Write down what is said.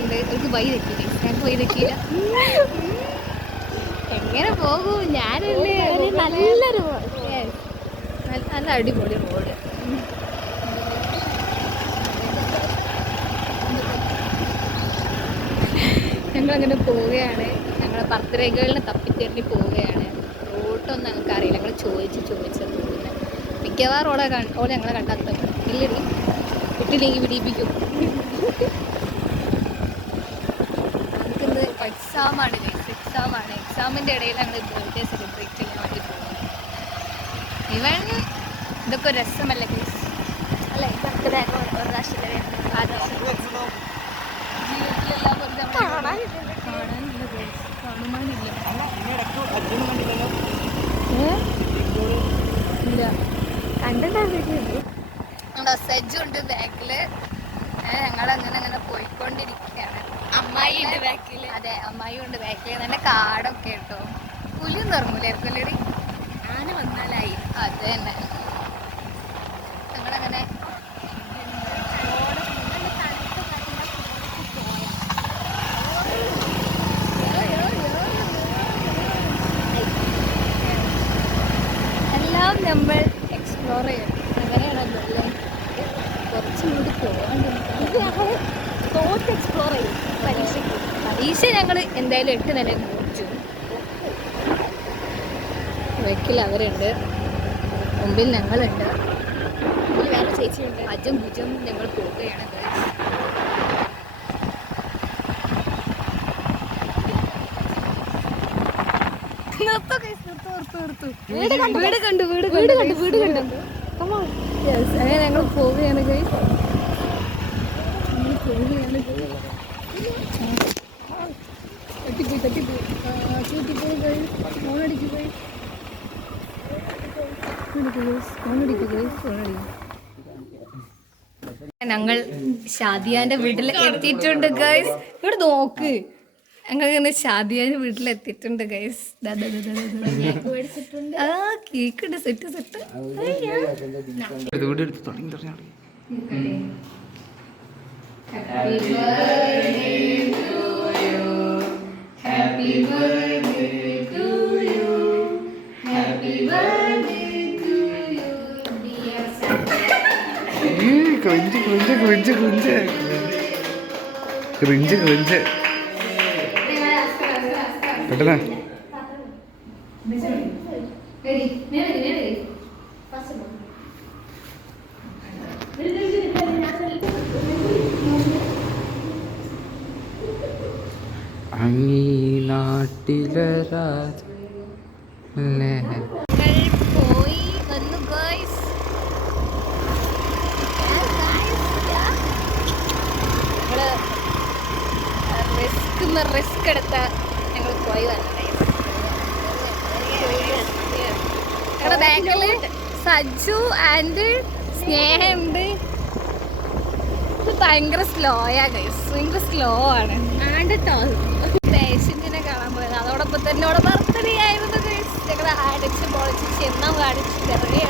ഉണ്ട്. അവർക്ക് വഴി തെറ്റില്ല, ഞങ്ങൾക്ക് വഴി തെറ്റിയില്ല. എങ്ങനെ പോകൂ? ഞാനല്ലേ നല്ലൊരു നല്ല അടിപൊളി റോഡ്. ഞങ്ങളങ്ങനെ പോവുകയാണ്. ഞങ്ങൾ പർത്തരേഖകളിൽ തപ്പിത്തേണ്ടി പോവുകയാണ്. റൂട്ടൊന്നും ഞങ്ങൾക്ക് അറിയില്ല. ഞങ്ങൾ ചോദിച്ചത് പോകുന്നത് മിക്കവാറും ഓളെ ഞങ്ങളെ കണ്ടെത്തും. ഇല്ലടി കിട്ടില്ലെങ്കിൽ വിടിപ്പിക്കും. നമുക്കിന്ന് എക്സാമാണ്. എക്സാമിൻ്റെ ഇടയിൽ ഞങ്ങൾ ബർത്ത്ഡേ സെലിബ്രേറ്റ് ചെയ്യാൻ വേണ്ടി പോകുന്നത്. ഇതൊക്കെ ഒരു രസമല്ലേ ഗൈസ്? അല്ലേ? ബർത്ത്ഡേ ഒക്കെ ഒരു പ്രാവശ്യം ജീവിതത്തിലെല്ലാം കാണാനില്ല. നമ്മുടെ സജ്ജുണ്ട് ബാക്കില്. ഞങ്ങളങ്ങനെ പോയിക്കൊണ്ടിരിക്കുകയാണ്. അമ്മായി ഉണ്ട് ബാക്കില്. അതെ, അമ്മായി ഉണ്ട് ബാക്കില്. നല്ല കാടൊക്കെ കേട്ടോ. പുലിയും തുറങ്ങൂലായിരിക്കും അല്ലേടി? ആന വന്നാലായി. അത് തന്നെ. ഞങ്ങളങ്ങനെ എല്ലാം നമ്മൾ എക്സ്പ്ലോർ ചെയ്യണം. അങ്ങനെയാണല്ലോ അല്ലേ? കുറച്ചും കൂടി പോകാണ്ട് എക്സ്പ്ലോർ ചെയ്യും. പരീക്ഷ ഞങ്ങൾ എന്തായാലും 8 നില നോച്ചു. വെക്കിൽ അവരുണ്ട്, മുമ്പിൽ ഞങ്ങളുണ്ട്, വേറെ ചേച്ചിയുണ്ട്. അജും ഭുജം ഞങ്ങൾ പോവുകയാണ്. വീട് കണ്ടു. അങ്ങനെ ഞങ്ങൾ പോവുകയാണ്. ഞങ്ങൾ ഷാദിയാന്റെ വീട്ടിൽ എത്തിയിട്ടുണ്ട് ഗൈസ്. ഇവിടെ നോക്ക്, ഞങ്ങൾ ഷാദിയാന്റെ വീട്ടിലെത്തിയിട്ടുണ്ട് ഗൈസ്. ആ കേക്കുണ്ട്, സെറ്റ് പെട്ടെന്ന് അങ്ങീ നാട്ടിലെ പോയി വന്നു ഗൈസ്. റിസ്ക് എടുത്ത ഞങ്ങൾ പോയി വന്നു. ഞങ്ങളുടെ ബാക്കില് സജ്ജു ആൻഡ് സ്നേഹമുണ്ട്. ഇത് ഭയങ്കര സ്ലോയാ ഗൈസ്, ഭയങ്കര സ്ലോ ആണ്. പേഷ്യന്റിനെ കാണാൻ പോയത്, അതോടൊപ്പം തന്നെ അവിടെ ബർത്ത്ഡേ ആയിരുന്നു ഗൈസ്. ഞങ്ങൾ അടിച്ച് പൊളിച്ച് ചെന്നം കാണിച്ച് ചെറിയ